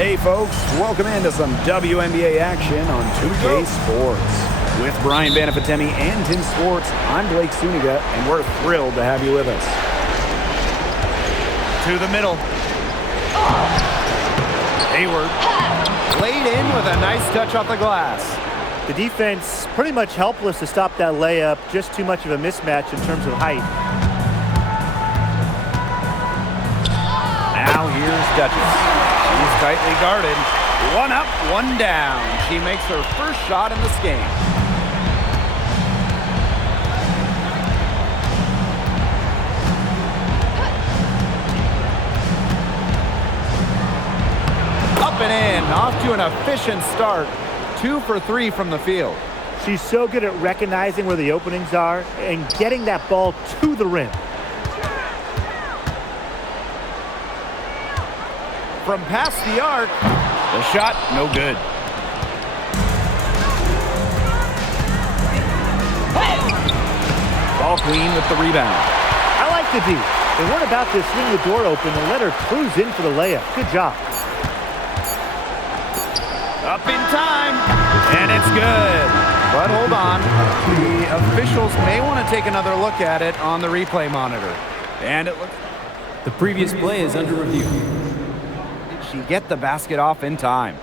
Hey folks, welcome into some WNBA action on 2K Sports. With Brian Banafitemi and Tim Sports, I'm Blake Suniga, and we're thrilled to have you with us. To the middle. Hayward laid in with a nice touch off the glass. The defense pretty much helpless to stop that layup. Just too much of a mismatch in terms of height. Now here's Duchess. She's tightly guarded. One up, one down. She makes her first shot in this game. Up and in, off to an efficient start. 2 for 3 from the field. She's so good at recognizing where the openings are and getting that ball to the rim. From past the arc, the shot no good. Ball queen with the rebound. I like the D. They weren't about to swing the door open and let her cruise in for the layup. Good job. Up in time, and it's good. But hold on, the officials may want to take another look at it on the replay monitor. And it looks... The previous play is under review. Did she get the basket off in time?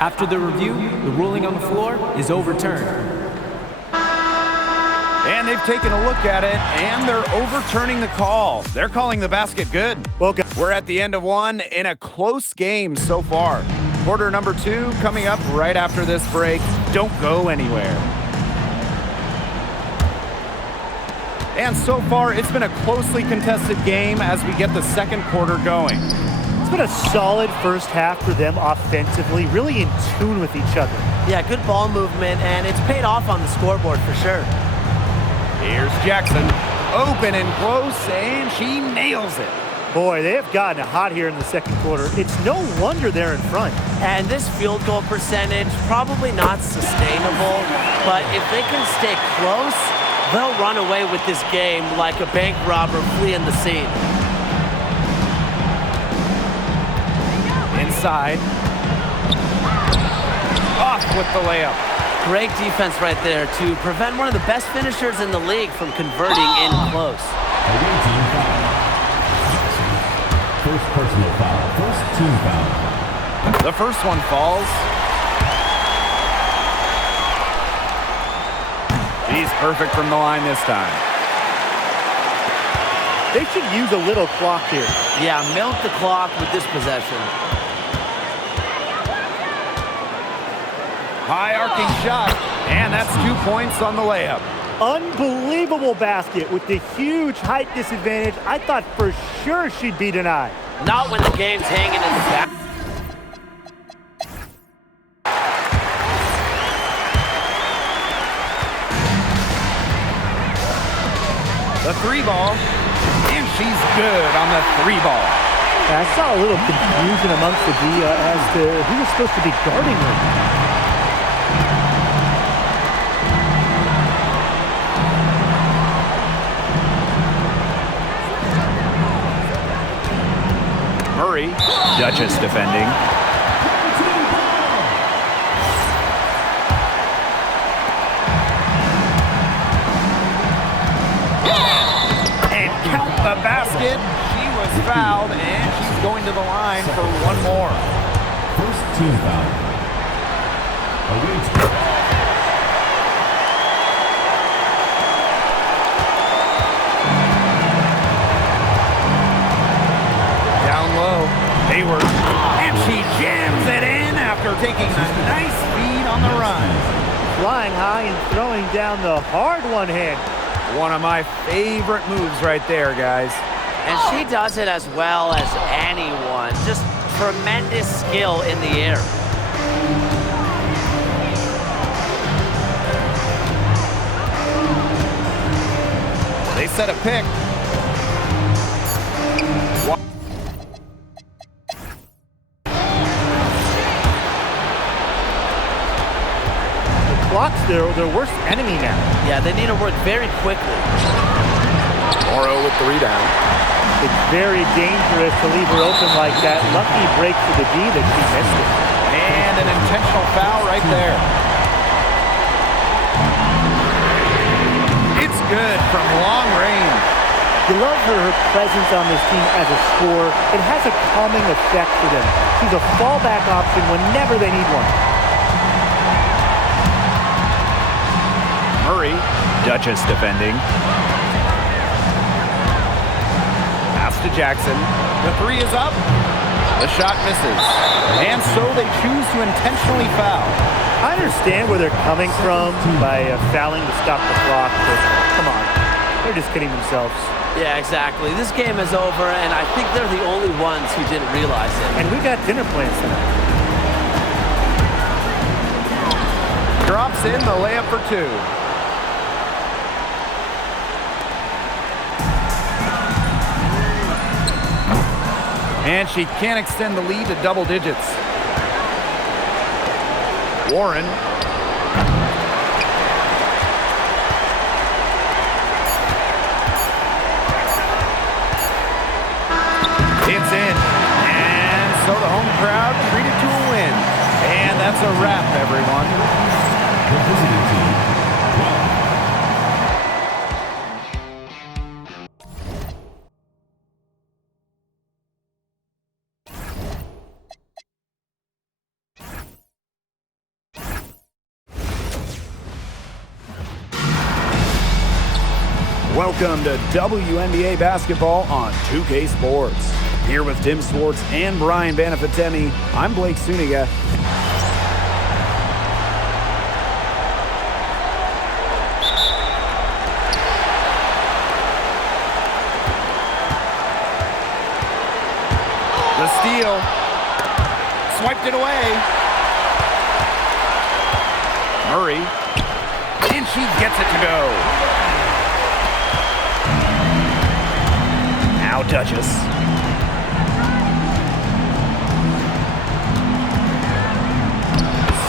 After the review, the ruling on the floor is overturned. And they've taken a look at it, and they're overturning the call. They're calling the basket good. Okay. We're at the end of one in a close game so far. Quarter number 2 coming up right after this break. Don't go anywhere. And so far, it's been a closely contested game as we get the second quarter going. It's been a solid first half for them offensively, really in tune with each other. Yeah, good ball movement, and it's paid off on the scoreboard for sure. Here's Jackson, open and close, and she nails it. Boy, they have gotten hot here in the second quarter. It's no wonder they're in front. And this field goal percentage, probably not sustainable, but if they can stay close, they'll run away with this game like a bank robber fleeing the scene. Inside. Off with the layup. Great defense right there to prevent one of the best finishers in the league from converting in close. First personal foul. First team foul. The first one falls. He's perfect from the line this time. They should use a little clock here. Yeah, milk the clock with this possession. High arcing shot, and that's 2 points on the layup. Unbelievable basket with the huge height disadvantage. I thought for sure she'd be denied. Not when the game's hanging in the back. The 3 ball, and she's good on the 3 ball. I saw a little confusion amongst the D as to who was supposed to be guarding her. Murray, Duchess defending. And count the basket. She was fouled, and she's going to the line for one more. First team foul. Down low, Hayward, and she jams it in after taking a nice lead on the run. Flying high and throwing down the hard one-hand. One of my favorite moves right there, guys. And she does it as well as anyone. Just tremendous skill in the air. They set a pick. The clock's their worst enemy now. Yeah, they need to work very quickly. Morrow with the rebound. It's very dangerous to leave her open like that. Lucky break for the D that she missed it. And an intentional foul right there. It's good from long range. You love her presence on this team as a scorer. It has a calming effect for them. She's a fallback option whenever they need one. Murray, Duchess defending. Pass to Jackson. The three is up. The shot misses. And so they choose to intentionally foul. I understand where they're coming from by fouling to stop the clock, but come on. They're just kidding themselves. Yeah, exactly. This game is over, and I think they're the only ones who didn't realize it. And we got dinner plans tonight. Drops in the layup for two. And she can't extend the lead to double digits. Warren. It's in. And so the home crowd treated to a win. And that's a wrap, everyone. The visiting team, 12. Welcome to WNBA basketball on 2K Sports. Here with Tim Swartz and Brian Banafitemi, I'm Blake Suniga. The steal. Swiped it away. Murray. And she gets it to go. Now Duchess.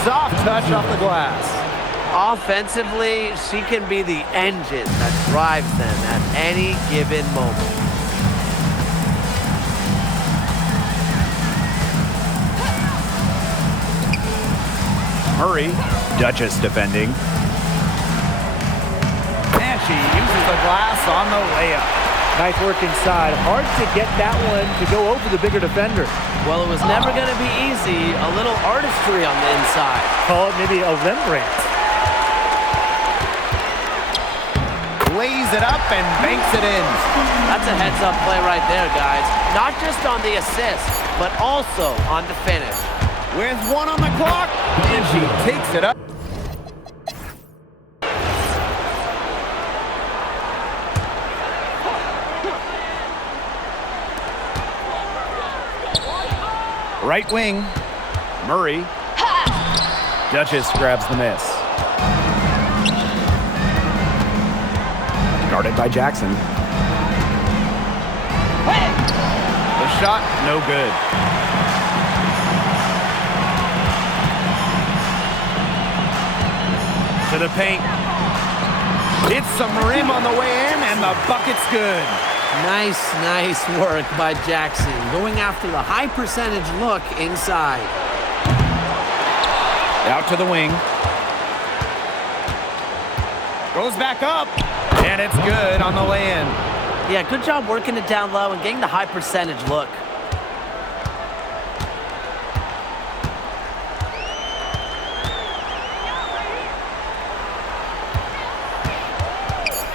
Soft touch off the glass. Offensively, she can be the engine that drives them at any given moment. Murray, Duchess defending. And she uses the glass on the layup. Nice work inside. Hard to get that one to go over the bigger defender. Well, it was never going to be easy. A little artistry on the inside. Call it maybe a Rembrandt. Lays it up and banks it in. That's a heads-up play right there, guys. Not just on the assist, but also on the finish. With one on the clock, and she takes it up. Right wing, Murray. Duchess grabs the miss. Guarded by Jackson. The shot, no good. To the paint. Hits some rim on the way in, and the bucket's good. Nice work by Jackson, going after the high percentage look inside. Out to the wing. Goes back up, and it's good on the lay-in. Yeah, good job working it down low and getting the high percentage look.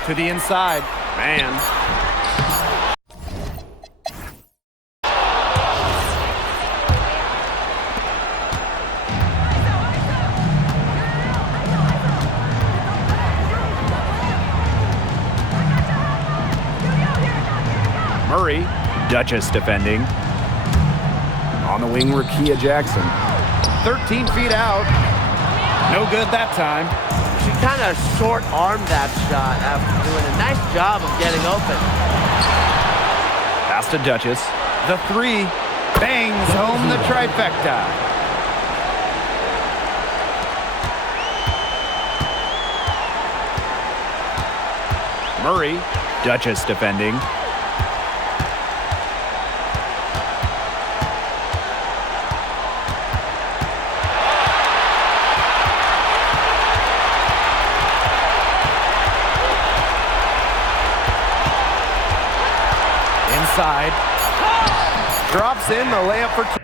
To the inside. Man. Murray, Duchess defending. On the wing, Rakia Jackson. 13 feet out. No good that time. She kind of short-armed that shot after doing a nice job of getting open. Pass to Duchess. The three bangs home the trifecta. Murray, Duchess defending. Inside. Drops in the layup for two.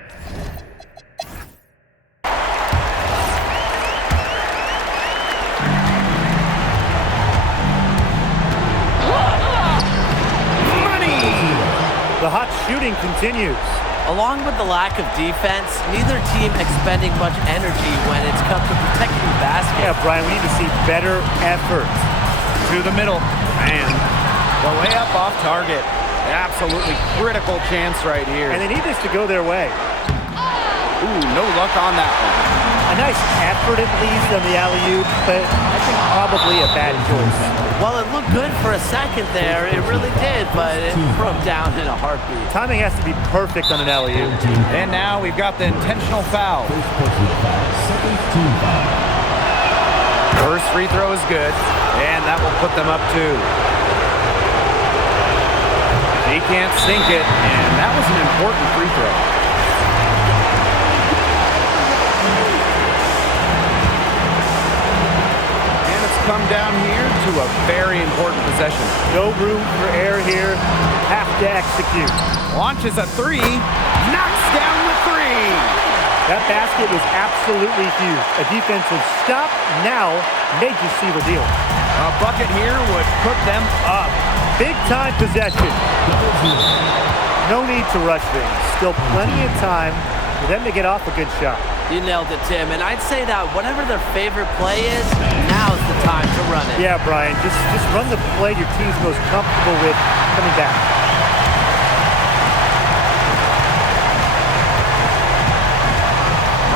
The hot shooting continues. Along with the lack of defense, neither team expending much energy when it's come to protecting the basket. Yeah, Brian, we need to see better effort. To the middle. And the layup off target. Absolutely critical chance right here. And they need this to go their way. Ooh, no luck on that one. A nice effort at least on the alley-oop, but I think probably a bad choice. Well, it looked good for a second there. It really did, but it broke down in a heartbeat. Timing has to be perfect on an alley-oop. And now we've got the intentional foul. Second team foul. First free throw is good, and that will put them up 2. He can't sink it, and that was an important free throw. And it's come down here to a very important possession. No room for error here. Have to execute. Launches a 3, knocks down the 3. That basket was absolutely huge. A defensive stop now may just seal the deal. A bucket here would put them up. Big time possession. No need to rush things. Still plenty of time for them to get off a good shot. You nailed it, Tim. And I'd say that whatever their favorite play is, now's the time to run it. Yeah, Brian, just run the play your team's most comfortable with coming back.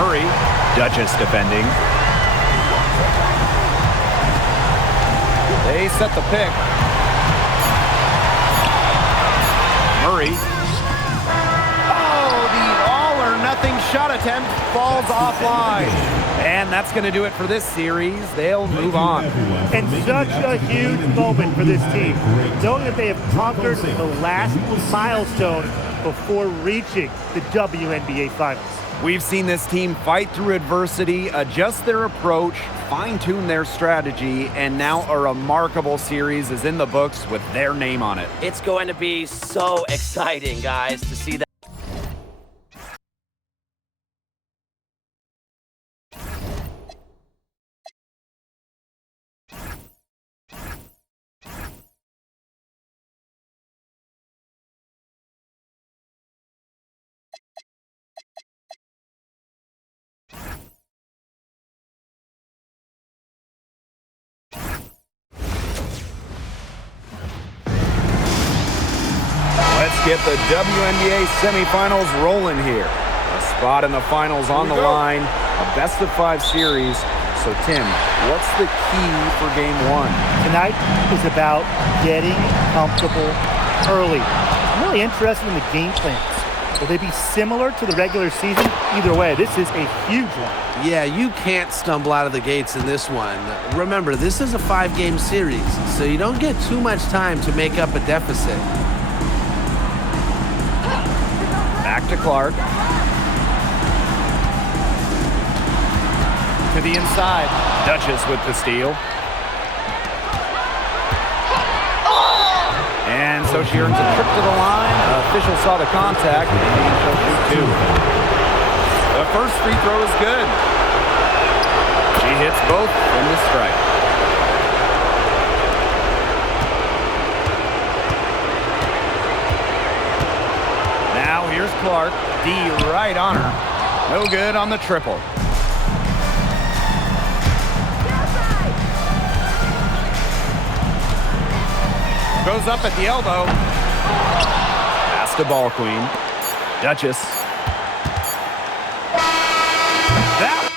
Murray, Duchess defending. They set the pick. Murray. Oh, the all-or-nothing shot attempt falls offline. And that's going to do it for this series. They'll move on. And such a huge moment for this team, knowing that they have conquered the last milestone before reaching the WNBA Finals. We've seen this team fight through adversity, adjust their approach, fine-tune their strategy, and now a remarkable series is in the books with their name on it. It's going to be so exciting, guys, to see that. Let's get the WNBA semifinals rolling here. A spot in the finals on the line, a best-of-5 series. So, Tim, what's the key for Game 1? Tonight is about getting comfortable early. I'm really interested in the game plans. Will they be similar to the regular season? Either way, this is a huge one. Yeah, you can't stumble out of the gates in this one. Remember, this is a 5-game series, so you don't get too much time to make up a deficit. Back to Clark. To the inside. Duchess with the steal. And so she earns a trip to the line. Official saw the contact, and she'll shoot 2. The first free throw is good. She hits both from the strike. Now here's Clark. D right on her. No good on the triple. Goes up at the elbow. Pass to Ball Queen. Duchess. That.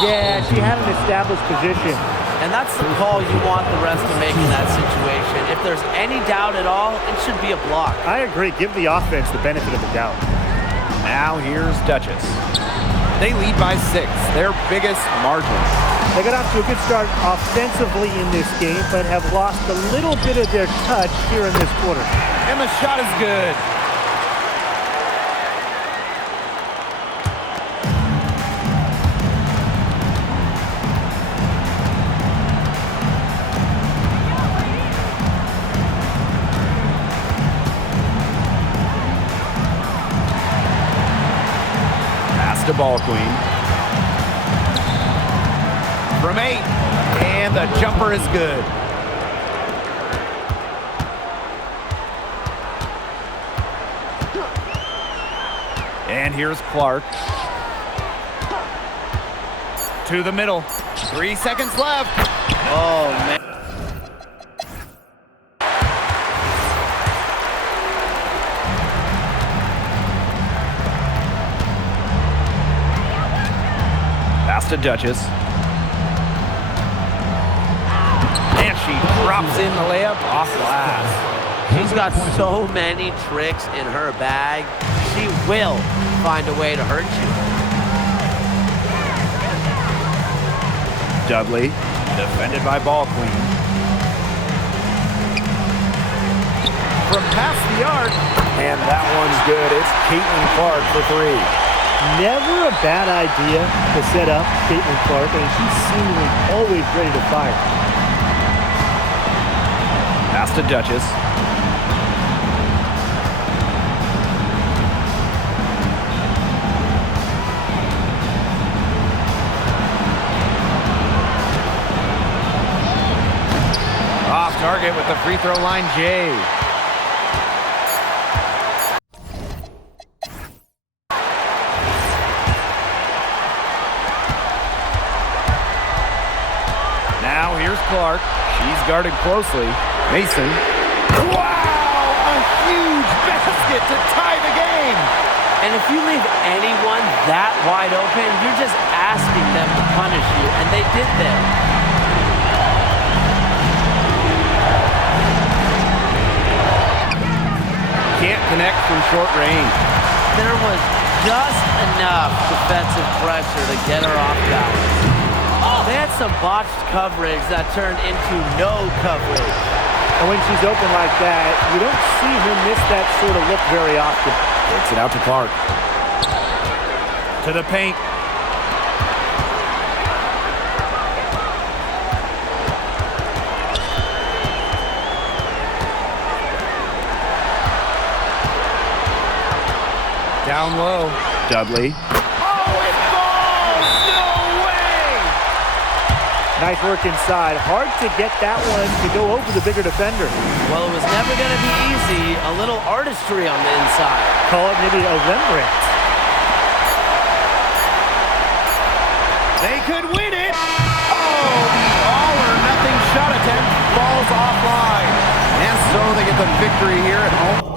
Yeah, she had an established position. And that's the call you want the refs to make in that situation. If if there's any doubt at all, it should be a block. I agree. Give the offense the benefit of the doubt. Now here's Duchess. They lead by 6, their biggest margin. They got off to a good start offensively in this game, but have lost a little bit of their touch here in this quarter. And the shot is good. Pass to Ball Queen. From 8, and the jumper is good. And here's Clark. To the middle. 3 seconds left. Oh, man. Pass to Duchess. And she drops in the layup off glass. She's got so many tricks in her bag. She will find a way to hurt you. Dudley, defended by Ball Queen. From past the arc, and that one's good. It's Caitlin Clark for 3. Never a bad idea to set up Caitlin Clark, and she's seemingly always ready to fire. Pass to Duchess. Off target with the free throw line, Jay. Now here's Clark. She's guarded closely. Mason. Wow! A huge basket to tie the game. And if you leave anyone that wide open, you're just asking them to punish you, and they did that. Can't connect from short range. There was just enough defensive pressure to get her off balance. They had some botched coverage that turned into no coverage. And when she's open like that, you don't see her miss that sort of look very often. Takes it out to Clark. To the paint. Down low. Dudley. Nice work inside. Hard to get that one to go over the bigger defender. Well, it was never going to be easy. A little artistry on the inside. Call it maybe a Rembrandt. They could win it. Oh, the all-or-nothing shot attempt falls offline. And so they get the victory here at home.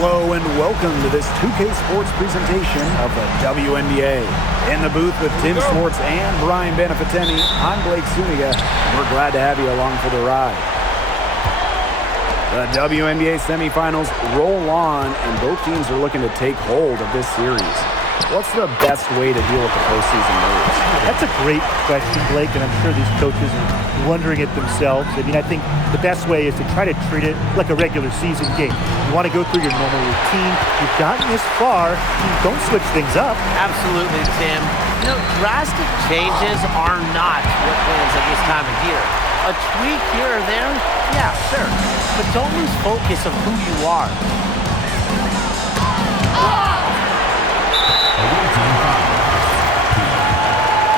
Hello and welcome to this 2K Sports presentation of the WNBA. In the booth with Tim Schwartz and Brian Beneficenti, I'm Blake Zuniga, and we're glad to have you along for the ride. The WNBA semifinals roll on, and both teams are looking to take hold of this series. What's the best way to deal with the postseason moves? That's a great question, Blake, and I'm sure these coaches are wondering it themselves. I mean, I think the best way is to try to treat it like a regular season game. You want to go through your normal routine. You've gotten this far. Don't switch things up. Absolutely, Tim. You know, drastic changes are not what wins at this time of year. A tweak here or there, yeah, sure. But don't lose focus of who you are.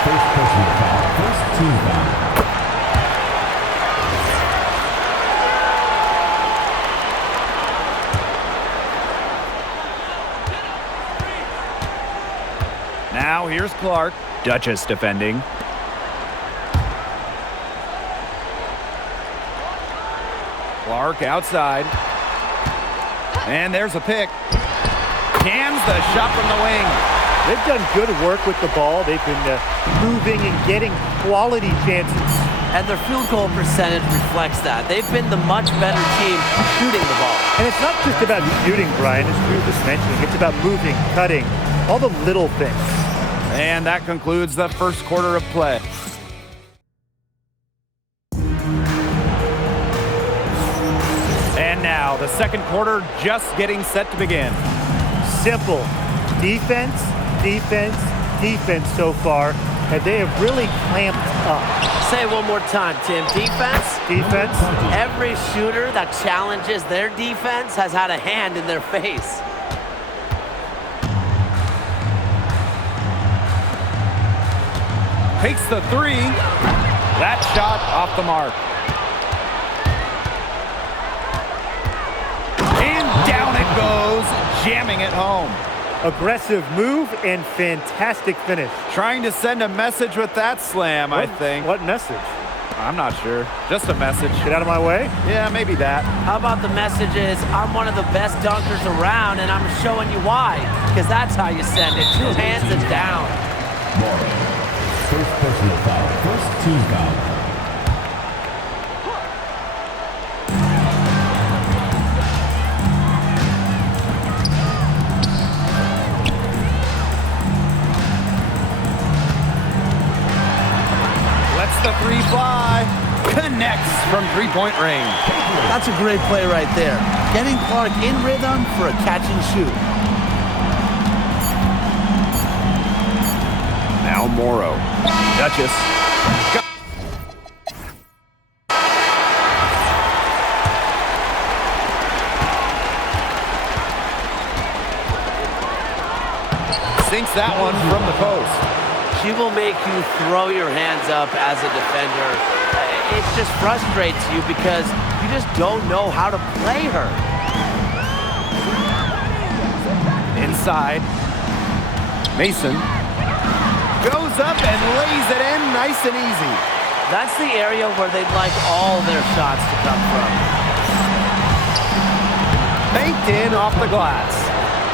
First personal foul. First team foul. Now here's Clark. Duchess defending. Clark outside. And there's a pick. Cans the shot from the wing. They've done good work with the ball. They've been moving and getting quality chances. And their field goal percentage reflects that. They've been the much better team shooting the ball. And it's not just about shooting, Brian, as we were just mentioning. It's about moving, cutting, all the little things. And that concludes the first quarter of play. And now the second quarter just getting set to begin. Simple. Defense, defense, defense so far. And they have really clamped up. Say it one more time, Tim. Defense? Defense. Every shooter that challenges their defense has had a hand in their face. Takes the three. That shot off the mark. And down it goes, jamming it home. Aggressive move and fantastic finish. Trying to send a message with that slam, I think. What message? I'm not sure. Just a message. Get out of my way? Yeah, maybe that. How about the message is, I'm one of the best dunkers around, and I'm showing you why. Because that's how you send it. Two hands and down. First personal foul. First team foul. The three fly. Connects from three-point range. That's a great play right there. Getting Clark in rhythm for a catch and shoot. Now Morrow. Duchess. Sinks that one from the post. She will make you throw your hands up as a defender. It just frustrates you because you just don't know how to play her. Inside. Mason goes up and lays it in nice and easy. That's the area where they'd like all their shots to come from. Banked in off the glass.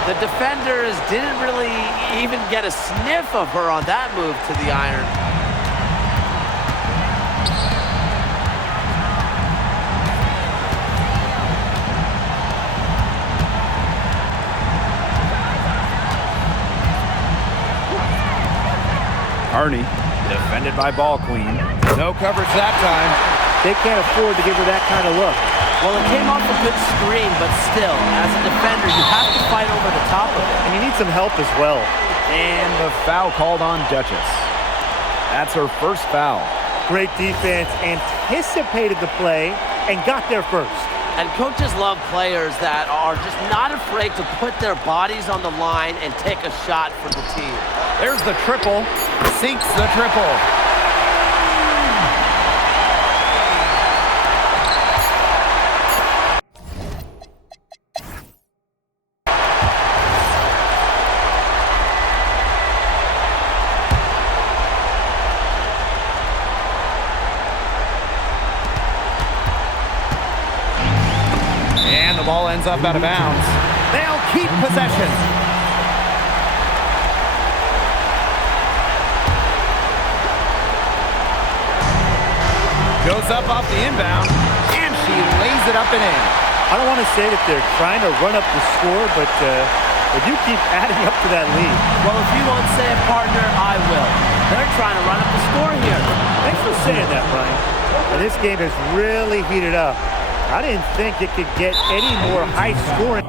The defenders didn't really even get a sniff of her on that move to the iron. Carney, defended by Ball Queen. No coverage that time. They can't afford to give her that kind of look. Well, it came off a good screen, but still, as a defender, you have to fight over the top of it. And you need some help as well. And the foul called on Duchess. That's her first foul. Great defense, anticipated the play, and got there first. And coaches love players that are just not afraid to put their bodies on the line and take a shot for the team. There's the triple. Sinks the triple. Ball ends up out of bounds. They'll keep possession. Goes up off the inbound, and she lays it up and in. I don't want to say that they're trying to run up the score, but they do keep adding up to that lead. Well, if you won't say it, partner, I will. They're trying to run up the score here. Thanks for saying that, Brian. Well, this game has really heated up. I didn't think it could get any more high scoring.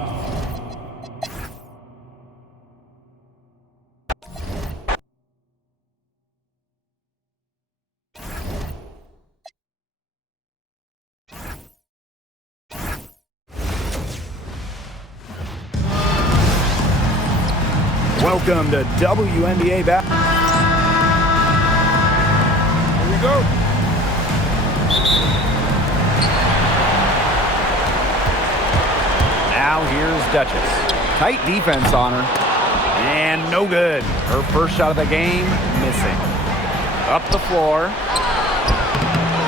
Welcome to WNBA back. Here we go. Now here's Duchess. Tight defense on her. And no good. Her first shot of the game, missing. Up the floor.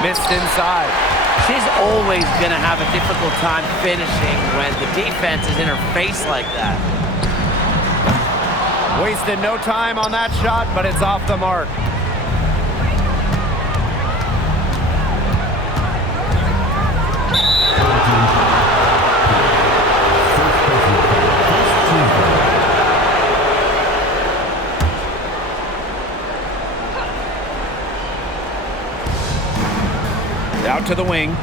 Missed inside. She's always going to have a difficult time finishing when the defense is in her face like that. Wasted no time on that shot, but it's off the mark. Out to the wing.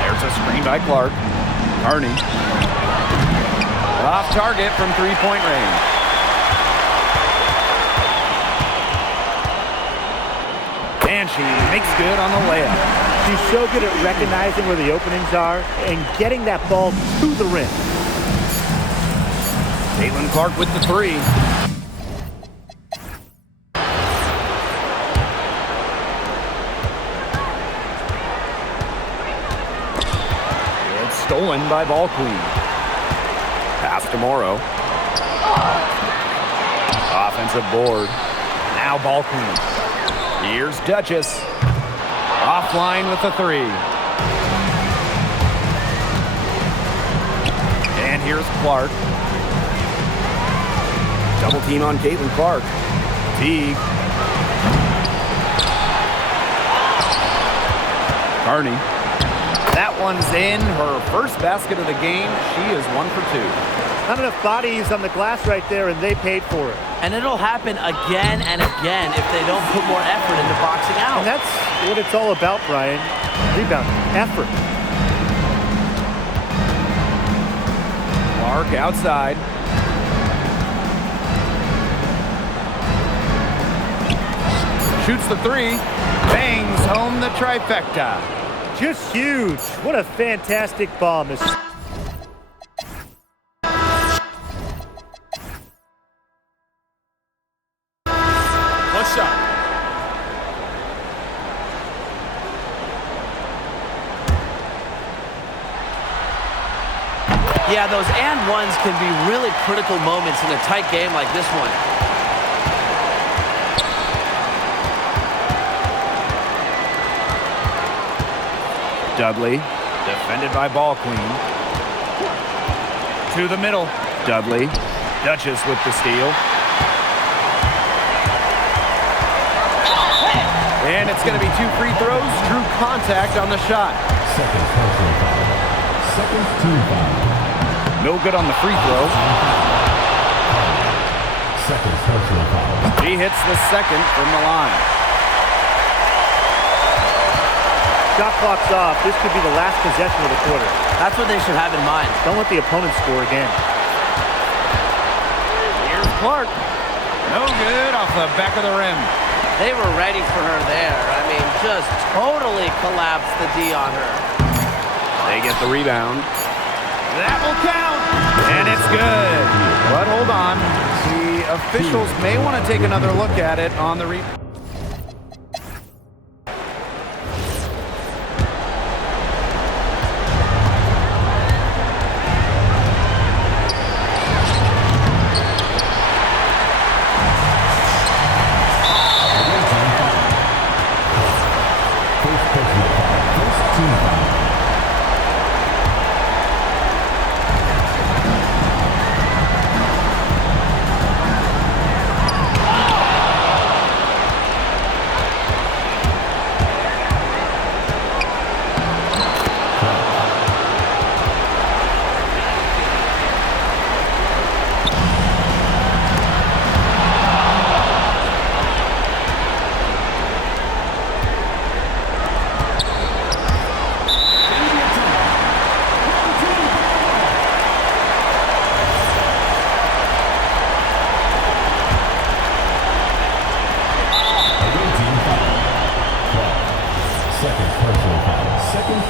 There's a screen by Clark. Carney. Off target from three-point range. And she makes good on the layup. She's so good at recognizing where the openings are and getting that ball to the rim. Caitlin Clark with the three. It's stolen by Ball Queen. Pass to Morrow. Offensive board. Now Ball Queen. Here's Duchess. Offline with the three. And here's Clark. Double team on Caitlin Clark. Teague. Carney. That one's in. Her first basket of the game. She is 1 for 2. Not enough bodies on the glass right there, and they paid for it. And it'll happen again and again if they don't put more effort into boxing out. And that's what it's all about, Brian. Rebound, effort. Clark outside. Shoots the three. Bangs home the trifecta. Just huge. What a fantastic bomb. What's up? Yeah, those and ones can be really critical moments in a tight game like this one. Dudley, defended by Ball Queen. To the middle. Dudley. Duchess with the steal. And it's going to be 2 free throws. Drew contact on the shot. Second personal foul. Second team foul. No good on the free throw. Second personal foul. He hits the second from the line. Shot clock's off. This could be the last possession of the quarter. That's what they should have in mind. Don't let the opponent score again. Here's Clark. No good off the back of the rim. They were ready for her there. I mean, just totally collapsed the D on her. They get the rebound. That will count. And it's good. But hold on. The officials may want to take another look at it on the rebound.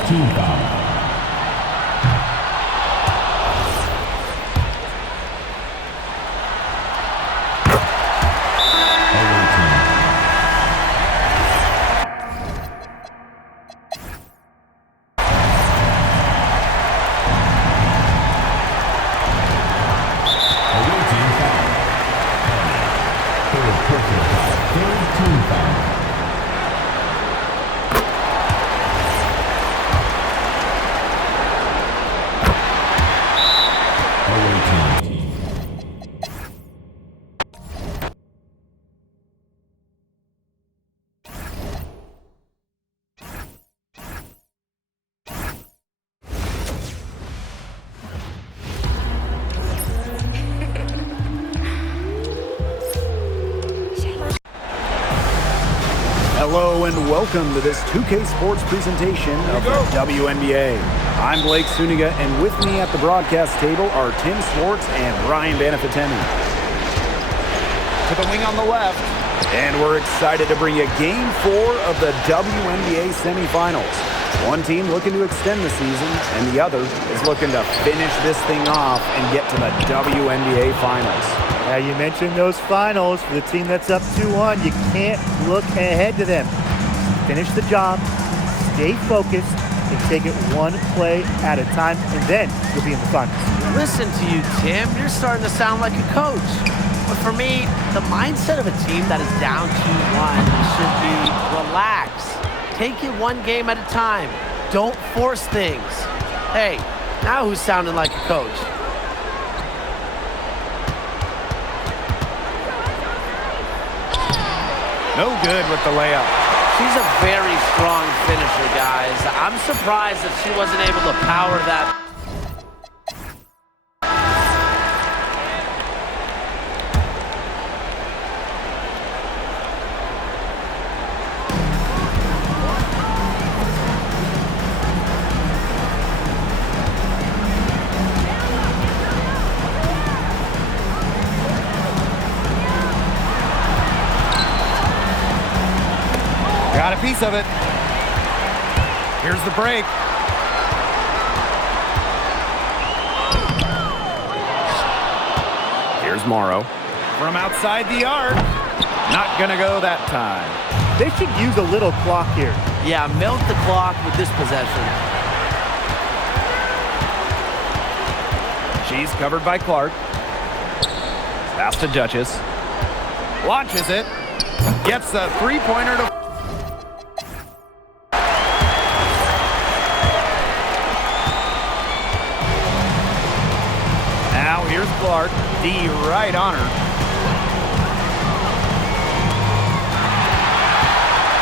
Team foul. and welcome to this 2K Sports presentation of the WNBA. I'm Blake Suniga, and with me at the broadcast table are Tim Swartz and Brian Banafiteni. To the wing on the left. And we're excited to bring you Game 4 of the WNBA semifinals. One team looking to extend the season, and the other is looking to finish this thing off and get to the WNBA finals. Now, you mentioned those finals. For the team that's up 2-1, you can't look ahead to them. Finish the job, stay focused, and take it one play at a time, and then you'll be in the finals. Listen to you, Tim. You're starting to sound like a coach. But for me, the mindset of a team that is down 2-1 should be relax. Take it one game at a time. Don't force things. Hey, now who's sounding like a coach? No good with the layup. She's a very strong finisher, guys. I'm surprised that she wasn't able to power that. Got a piece of it. Here's the break. Here's Morrow. From outside the arc. Not gonna go that time. They should use a little clock here. Yeah, milk the clock with this possession. She's covered by Clark. Pass to Duchess. Launches it. Gets a three-pointer to... Now here's Clark. D right on her.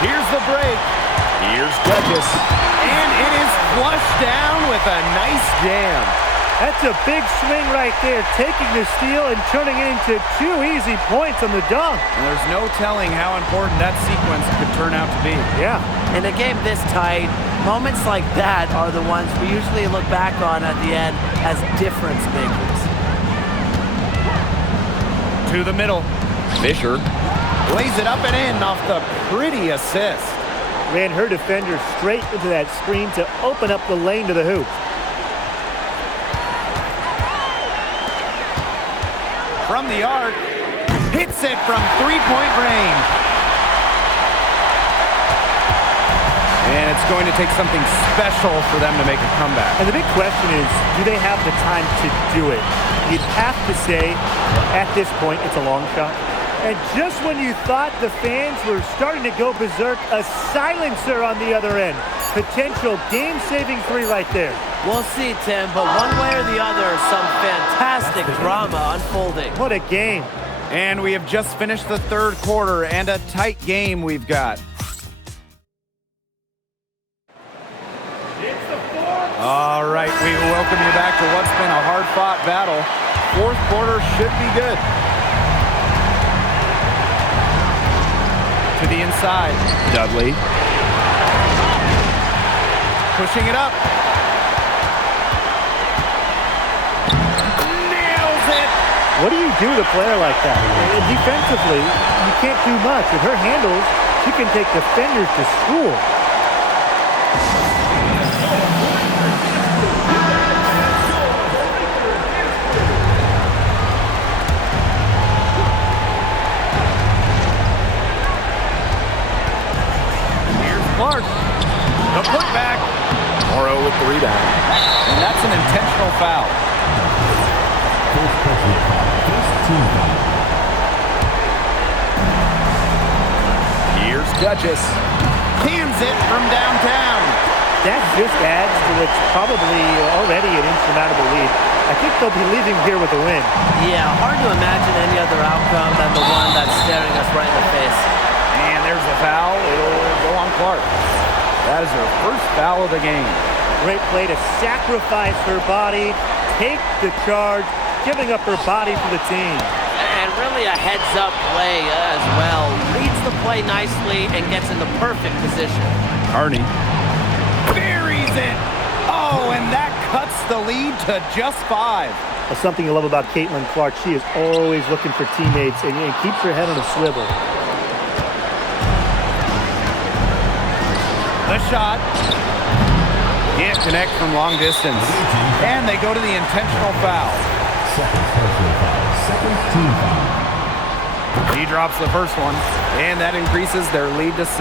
Here's the break. Here's Duchess. And it is flushed down with a nice jam. That's a big swing right there, taking the steal and turning it into 2 easy points on the dunk. And there's no telling how important that sequence could turn out to be. Yeah. In a game this tight, moments like that are the ones we usually look back on at the end as difference makers. To the middle. Fisher lays it up and in off the pretty assist. Ran her defender straight into that screen to open up the lane to the hoop. From the arc, hits it from three-point range. And it's going to take something special for them to make a comeback. And the big question is, do they have the time to do it? You'd have to say, at this point, it's a long shot. And just when you thought the fans were starting to go berserk, a silencer on the other end. Potential game-saving three right there. We'll see, Tim, but one way or the other, some fantastic drama unfolding. What a game. And we have just finished the third quarter, and a tight game we've got. All right, we welcome you back to what's been a hard-fought battle. Fourth quarter should be good. To the inside, Dudley. Pushing it up. Nails it! What do you do with a player like that? Defensively, you can't do much. With her handles, she can take defenders to school. Clark, the putback. Morrow with the rebound. And that's an intentional foul. First personal foul. First team foul. Here's Duchess. Cans it from downtown. That just adds to what's probably already an insurmountable lead. I think they'll be leaving here with a win. Yeah, hard to imagine any other outcome than the one that's staring us right in the face. And there's a foul. It'll go on Clark. That is her first foul of the game. Great play to sacrifice her body, take the charge, giving up her body for the team. And really a heads-up play as well. Leads the play nicely and gets in the perfect position. Carney buries it. Oh, and that cuts the lead to just 5. Well, something you love about Caitlin Clark, she is always looking for teammates and keeps her head on a swivel. The shot. Can't connect from long distance. And they go to the intentional foul. Second personal foul. Second team foul. He drops the first one, and that increases their lead to 6.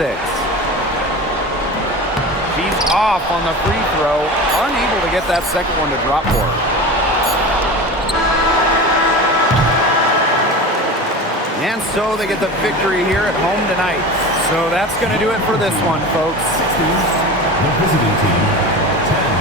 She's off on the free throw, unable to get that second one to drop for her. And so they get the victory here at home tonight. So that's going to do it for this one, folks. 16, the visiting team, 10.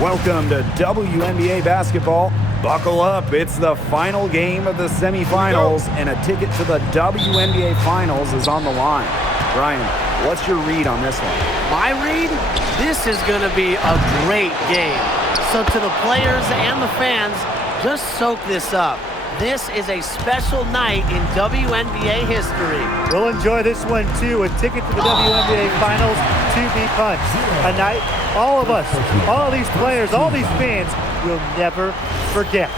Welcome to WNBA basketball. Buckle up, it's the final game of the semifinals, and a ticket to the WNBA finals is on the line. Brian, what's your read on this one? My read? This is going to be a great game. So to the players and the fans, just soak this up. This is a special night in WNBA history. We'll enjoy this one too. A ticket to the WNBA finals to be punched. A night all of us, all these players, all these fans will never forget.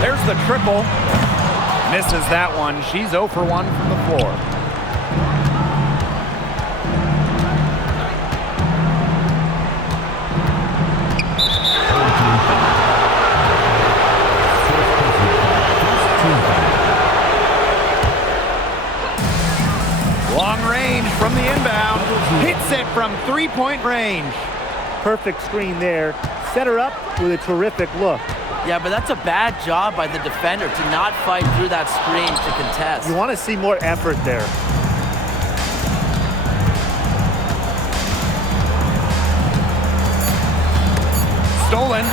There's the triple. Misses that one. She's 0 for 1 from the floor. Long range from the inbound. Hits it from three-point range. Perfect screen there. Set her up with a terrific look. Yeah, but that's a bad job by the defender to not fight through that screen to contest. You want to see more effort there. Stolen.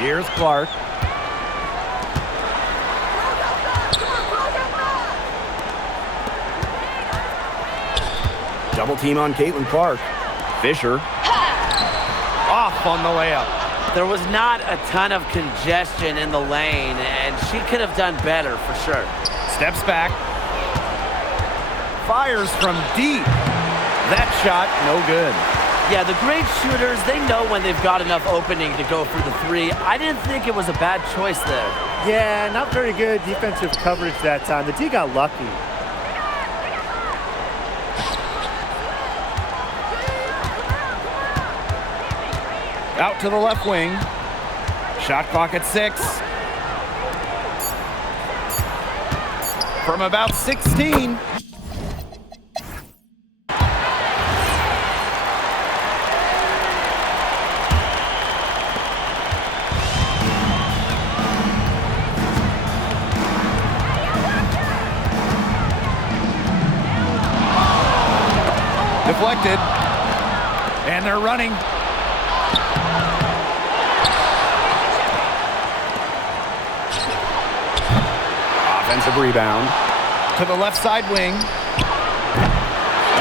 Here's Clark. Double team on Caitlin Clark. Fisher. Off on the layup. There was not a ton of congestion in the lane, and she could have done better for sure. Steps back. Fires from deep. That shot, no good. Yeah, the great shooters, they know when they've got enough opening to go for the three. I didn't think it was a bad choice there. Yeah, not very good defensive coverage that time. The D got lucky. Out to the left wing. Shot clock at 6. From about 16. Deflected. And they're running. Offensive rebound. To the left side wing.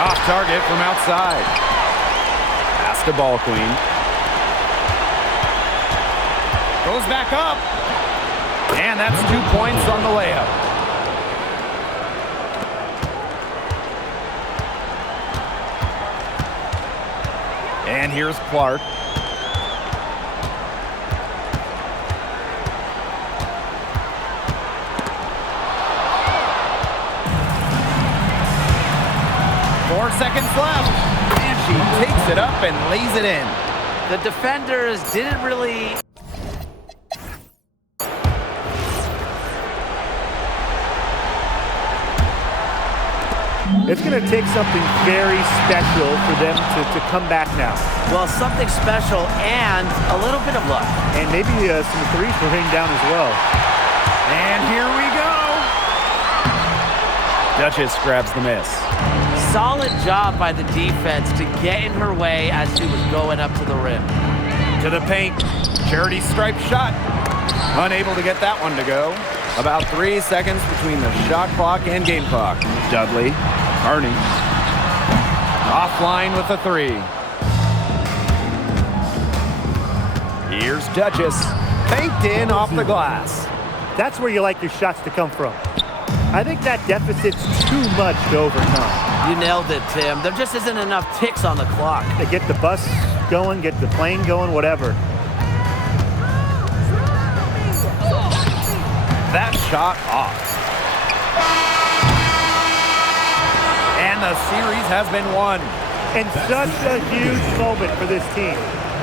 Off target from outside. Pass to Ball Queen. Goes back up. And that's 2 points on the layup. And here's Clark. Seconds left, and she takes it up and lays it in. The defenders didn't really... It's going to take something very special for them to come back now. Well, something special and a little bit of luck. And maybe some threes will rain down as well. And here we go. Duchess grabs the miss. Solid job by the defense to get in her way as she was going up to the rim. To the paint. Charity stripe shot. Unable to get that one to go. About 3 seconds between the shot clock and game clock. Dudley. Carney. Offline with a three. Here's Duchess. Faked in off the glass. That's where you like your shots to come from. I think that deficit's too much to overcome. You nailed it, Tim. There just isn't enough ticks on the clock. They get the bus going, get the plane going, whatever. That shot off. And the series has been won. And such a huge moment for this team,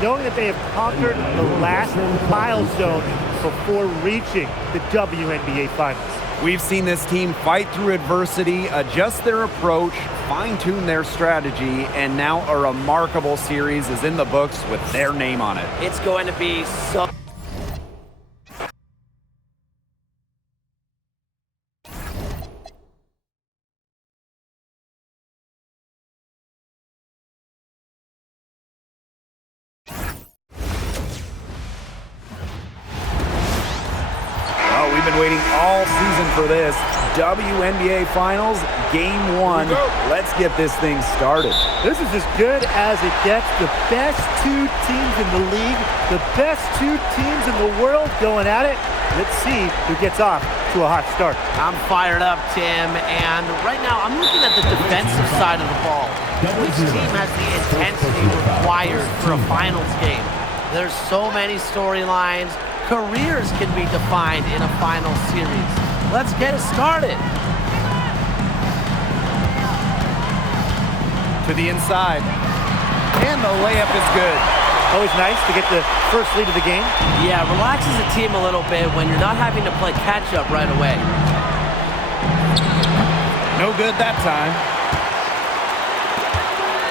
knowing that they have conquered the last milestone before reaching the WNBA Finals. We've seen this team fight through adversity, adjust their approach, fine-tune their strategy, and now a remarkable series is in the books with their name on it. It's going to be so... We've been waiting all season for this. WNBA Finals, Game 1. Let's get this thing started. This is as good as it gets. The best two teams in the league, the best two teams in the world going at it. Let's see who gets off to a hot start. I'm fired up, Tim, and right now I'm looking at the defensive side of the ball. Which team has the intensity required for a finals game? There's so many storylines. Careers can be defined in a final series. Let's get it started. To the inside. And the layup is good. Always nice to get the first lead of the game. Yeah, relaxes the team a little bit when you're not having to play catch-up right away. No good that time.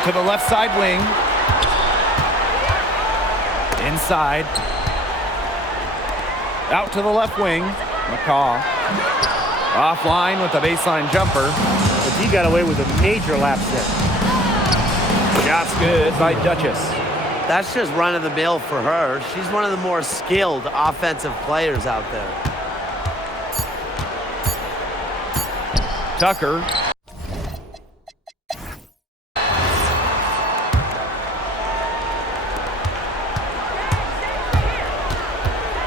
To the left side wing. Inside. Out to the left wing. McCaw. Offline with the baseline jumper. But he got away with a major lapse there. Shot's good by Duchess. That's just run-of-the-mill for her. She's one of the more skilled offensive players out there. Tucker.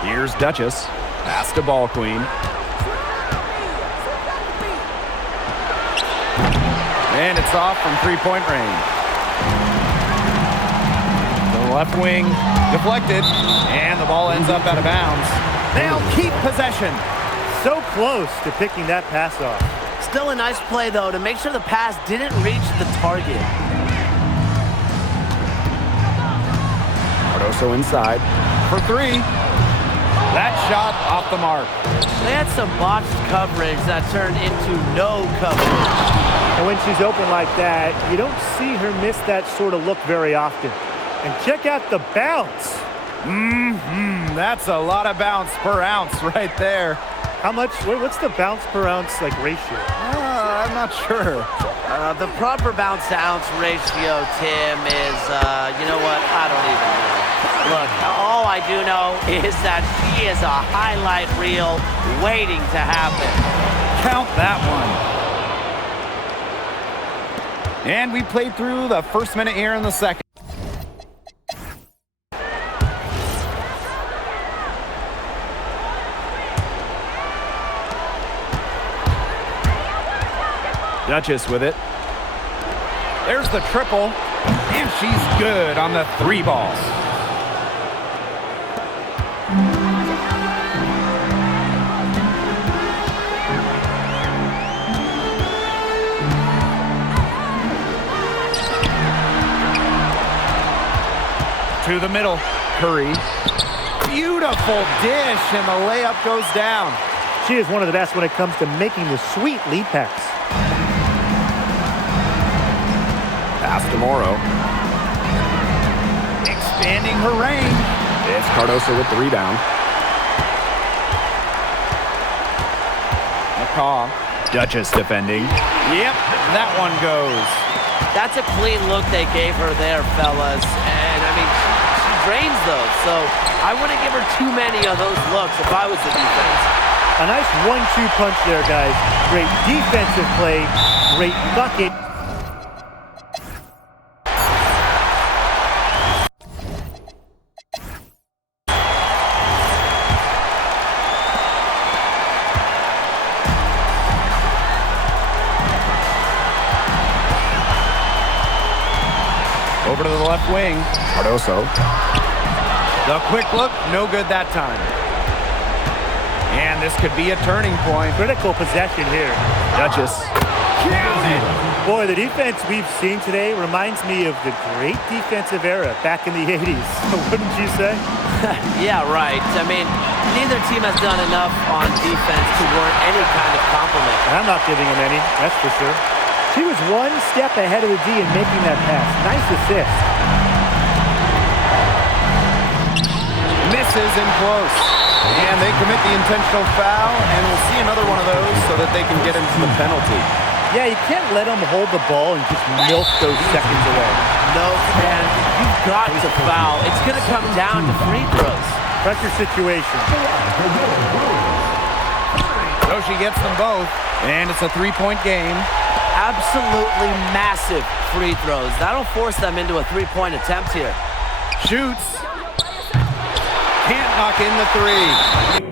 Here's Duchess. Pass to Ball Queen. And it's off from three-point range. The left wing deflected, and the ball ends up out of bounds. They'll keep possession. So close to picking that pass off. Still a nice play, though, to make sure the pass didn't reach the target. Cardoso inside for three. That shot off the mark. They had some botched coverage that turned into no coverage. And when she's open like that, you don't see her miss that sort of look very often. And check out the bounce. That's a lot of bounce per ounce right there. How much, what's the bounce per ounce like ratio? I'm not sure. The proper bounce to ounce ratio, Tim, is, you know what? I don't even know. Look, all I do know is that she is a highlight reel waiting to happen. Count that one. And we played through the first minute here in the second. Duchess with it. There's the triple, and she's good on the three ball. To the middle, Curry. Beautiful dish, and the layup goes down. She is one of the best when it comes to making the sweet lead pass. Pass to Morrow. Expanding her range. It's Cardoso with the rebound. McCaw. Duchess defending. Yep, that one goes. That's a clean look they gave her there, fellas. And, I mean, she drains those. So I wouldn't give her too many of those looks if I was the defense. A nice 1-2 punch there, guys. Great defensive play, great bucket. Over to the left wing. Cardoso. The quick look, no good that time. And this could be a turning point. Critical possession here. Duchess. Counted! Boy, the defense we've seen today reminds me of the great defensive era back in the 80s. Wouldn't you say? Yeah, right. I mean, neither team has done enough on defense to warrant any kind of compliment. I'm not giving him any, that's for sure. She was one step ahead of the D in making that pass. Nice assist. Misses in close. And they commit the intentional foul, and we'll see another one of those so that they can get into the penalty. Yeah, you can't let them hold the ball and just milk those seconds away. No, man. You've got to foul. It's going to come down to free throws. Pressure situation. So she gets them both, and it's a three-point game. Absolutely massive free throws. That'll force them into a three-point attempt here. Shoots. Can't knock in the three.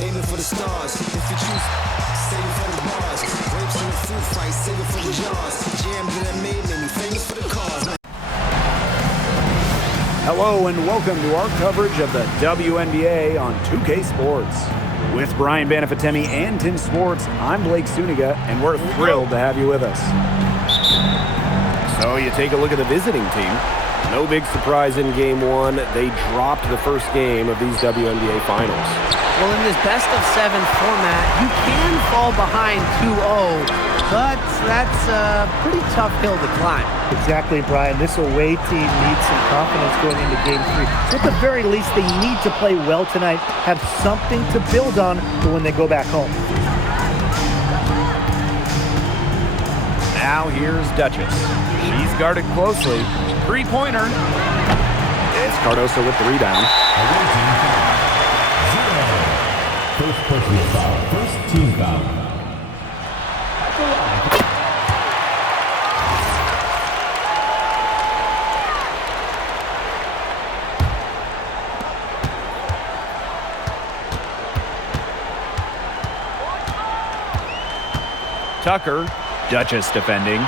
Aiming for the stars. If you choose, save it for the bars. Grapes in the fruit fight, save it for the jars. Jams that I made me famous for the cars. Hello and welcome to our coverage of the WNBA on 2K Sports. With Brian Banafitemi and Tim Sports, I'm Blake Suniga, and we're thrilled to have you with us. So you take a look at the visiting team. No big surprise in Game 1. They dropped the first game of these WNBA Finals. Well, in this best-of-7 format, you can fall behind 2-0, but that's a pretty tough hill to climb. Exactly, Brian. This away team needs some confidence going into Game 3. At the very least, they need to play well tonight, have something to build on for when they go back home. Now here's Duchess. She's guarded closely. Three-pointer. It's Cardoso with the rebound. First personal foul. First team foul. Tucker. Duchess defending.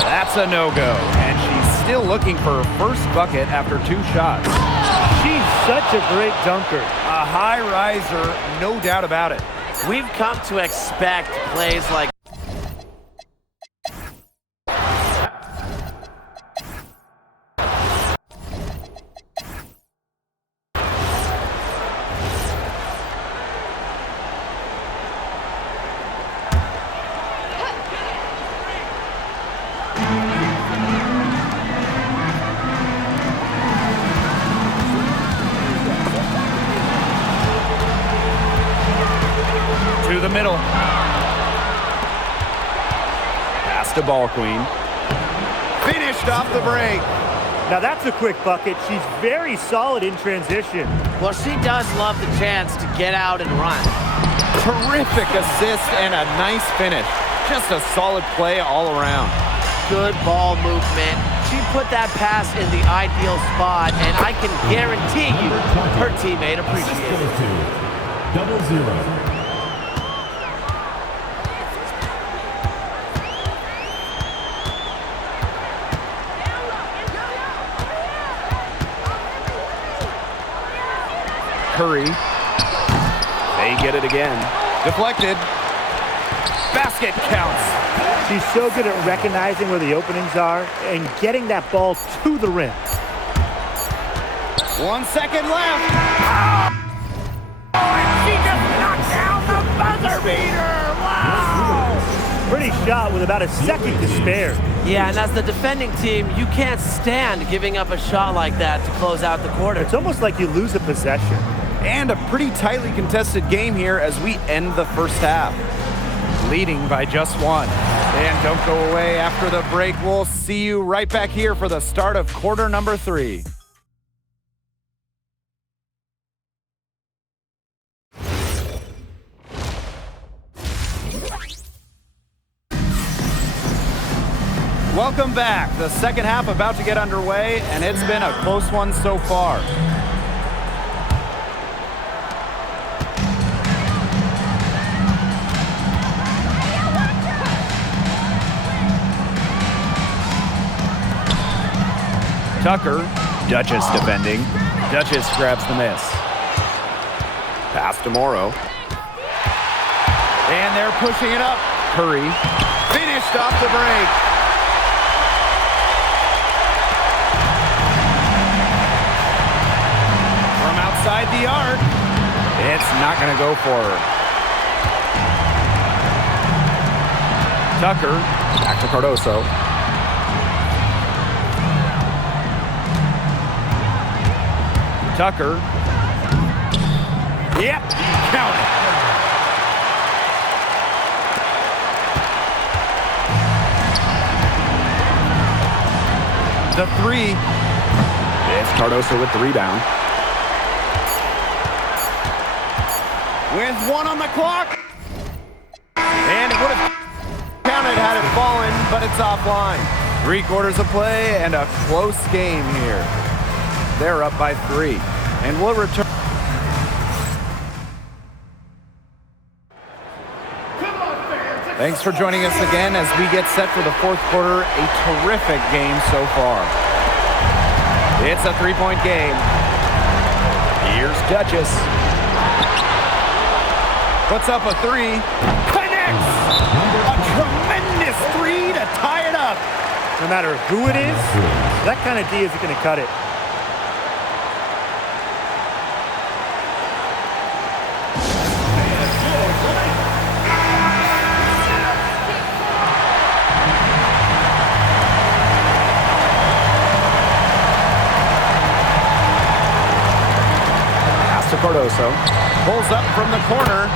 That's a no-go, and she's still looking for her first bucket after 2 shots. She's such a great dunker. A high riser, no doubt about it. We've come to expect plays like to the middle. Pass to Ball Queen. Finished off the break. Now that's a quick bucket. She's very solid in transition. well, she does love the chance to get out and run. Terrific assist and a nice finish. Just a solid play all around. Good ball movement. She put that pass in the ideal spot, and I can guarantee you her teammate appreciates it. 2-0. Curry. They get it again. Deflected. Basket counts. She's so good at recognizing where the openings are and getting that ball to the rim. 1 second left. Oh, and she just knocked down the buzzer beater. Wow. Pretty shot with about a second to spare. Yeah, and as the defending team, you can't stand giving up a shot like that to close out the quarter. It's almost like you lose a possession. And a pretty tightly contested game here as we end the first half. Leading by just one. And don't go away after the break. We'll see you right back here for the start of quarter number 3. Welcome back. The second half about to get underway, and it's been a close one so far. Tucker, Duchess defending. Duchess grabs the miss. Pass to Morrow. And they're pushing it up. Curry finished off the break. From outside the arc, it's not going to go for her. Tucker, back to Cardoso. Tucker. Yep, count it. The three. It's Cardoso with the rebound. With 1 on the clock. And it would have counted had it fallen, but it's offline. 3 quarters of play and a close game here. They're up by 3. And we'll return. Thanks for joining us again as we get set for the fourth quarter. A terrific game so far. It's a 3-point game. Here's Duchess. Puts up a 3. Connects! A tremendous 3 to tie it up. No matter who it is, that kind of D isn't going to cut it. Cardoso pulls up from the corner.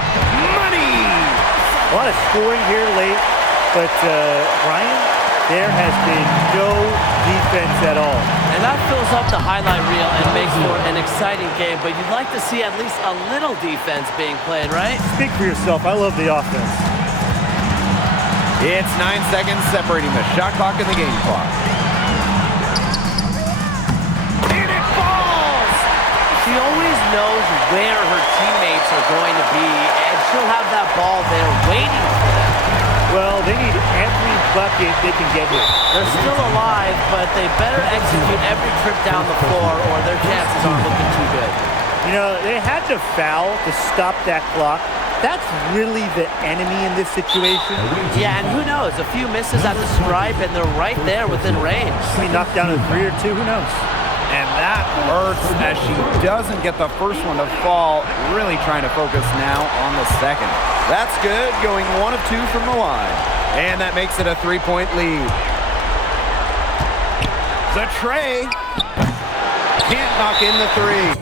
Money! A lot of scoring here late, but Brian, there has been no defense at all. And that fills up the highlight reel and makes for an exciting game, but you'd like to see at least a little defense being played, right? Speak for yourself. I love the offense. It's 9 seconds separating the shot clock and the game clock. She always knows where her teammates are going to be, and she'll have that ball there waiting for them. Well, they need every bucket they can get here. They're still alive, but they better execute every trip down the floor or their chances aren't looking too good. You know, they had to foul to stop that clock. That's really the enemy in this situation. Yeah, and who knows? A few misses at the stripe, and they're right there within range. She knocked down a 3 or 2, who knows? And that hurts as she doesn't get the first one to fall. Really trying to focus now on the second. That's good, going 1 of 2 from the line. And that makes it a 3-point lead. The tray can't knock in the 3.